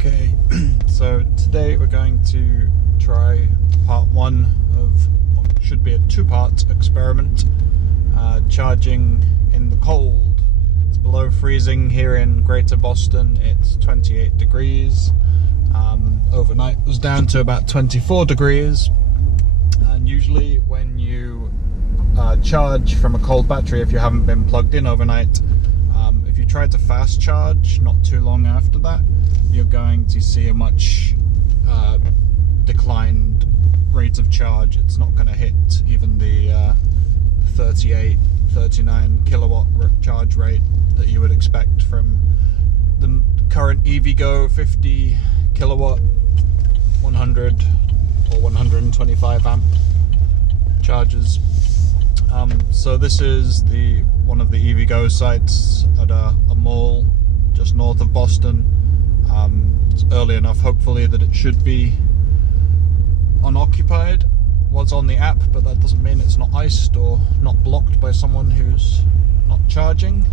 Okay, so today we're going to try part one of what should be a two-part experiment, charging in the cold. It's below freezing here in Greater Boston. It's 28 degrees. Overnight it was down to about 24 degrees, and usually when you charge from a cold battery, if you haven't been plugged in overnight, if you try to fast charge not too long after that, you're going to see a much declined rate of charge. It's not going to hit even the 39 kilowatt charge rate that you would expect from the current EVgo 50 kilowatt 100 or 125 amp chargers. So this is one of the EVgo sites at a mall just north of Boston. It's early enough, hopefully, that it should be unoccupied. Was on the app, but that doesn't mean it's not iced or not blocked by someone who's not charging.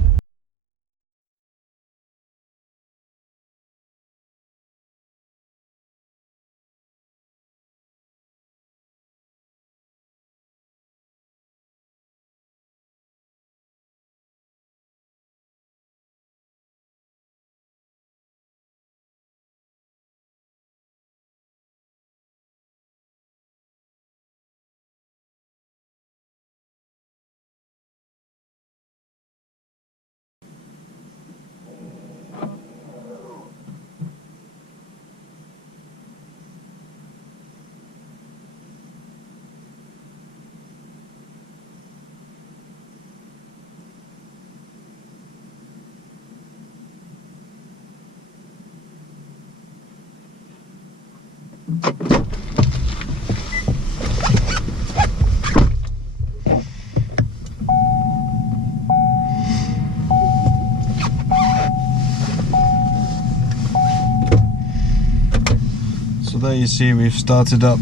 So there you see we've started up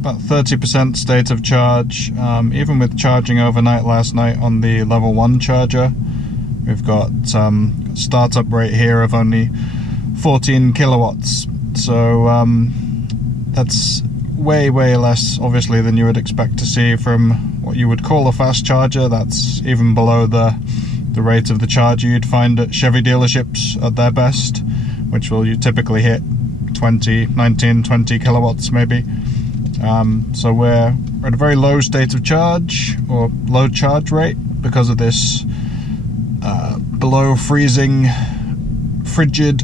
about 30% state of charge. Even with charging overnight last night on the level 1 charger, we've got startup rate here of only 14 kilowatts. So that's way less obviously than you would expect to see from what you would call a fast charger. That's even below the rate of the charger you'd find at Chevy dealerships at their best, which will you typically hit 19, 20 kilowatts maybe. So we're at a very low state of charge, or low charge rate, because of this below freezing frigid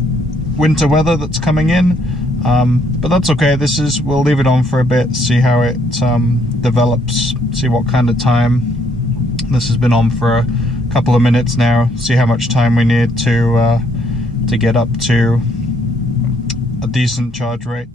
winter weather that's coming in. But that's okay. We'll leave it on for a bit, see how it develops, see what kind of time. This has been on for a couple of minutes now, see how much time we need to get up to a decent charge rate.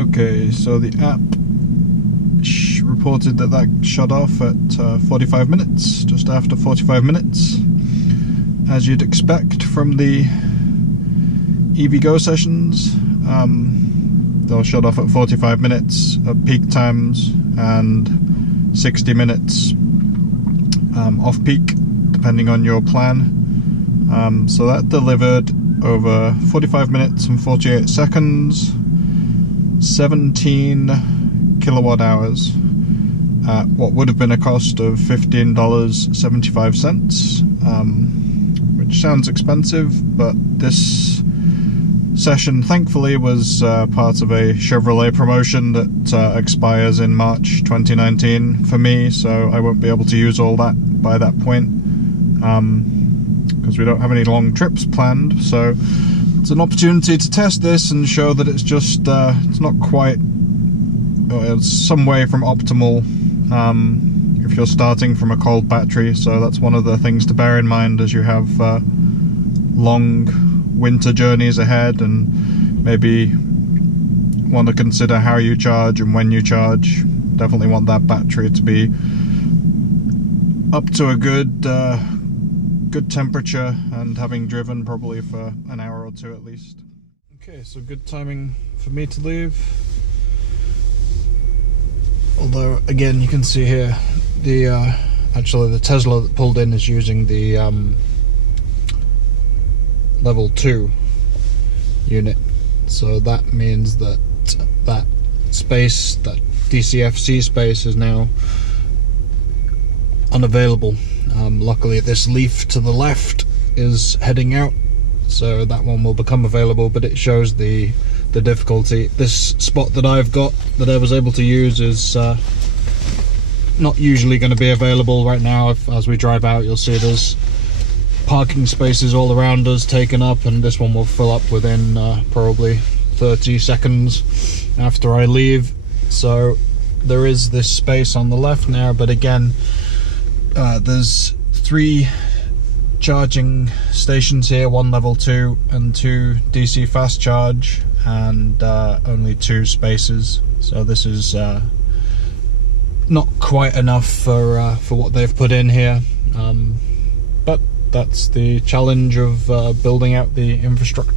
Okay, so the app reported that shut off at 45 minutes, just after 45 minutes, as you'd expect from the EV Go sessions. They'll shut off at 45 minutes at peak times and 60 minutes off peak, depending on your plan. So that delivered over 45 minutes and 48 seconds, 17 kilowatt hours at what would have been a cost of $15.75, which sounds expensive, but this session thankfully was part of a Chevrolet promotion that expires in March 2019 for me, so I won't be able to use all that by that point, because we don't have any long trips planned. So it's an opportunity to test this and show that it's just it's not quite, it's some way from optimal if you're starting from a cold battery. So that's one of the things to bear in mind as you have long winter journeys ahead, and maybe want to consider how you charge and when you charge. Definitely want that battery to be up to a good temperature and having driven probably for an hour or two at least. Okay, so good timing for me to leave. Although again, you can see here the actually the Tesla that pulled in is using the level 2 unit, so that means that that space, that DCFC space, is now unavailable. Luckily this leaf to the left is heading out, so that one will become available, but it shows the difficulty. This spot that I've got that I was able to use is not usually going to be available right now. As we drive out, you'll see there's parking spaces all around us taken up, and this one will fill up within probably 30 seconds after I leave. So there is this space on the left now, but again, there's 3 charging stations here, 1 level 2 and 2 DC fast charge, and only 2 spaces. So this is not quite enough for what they've put in here, but that's the challenge of building out the infrastructure.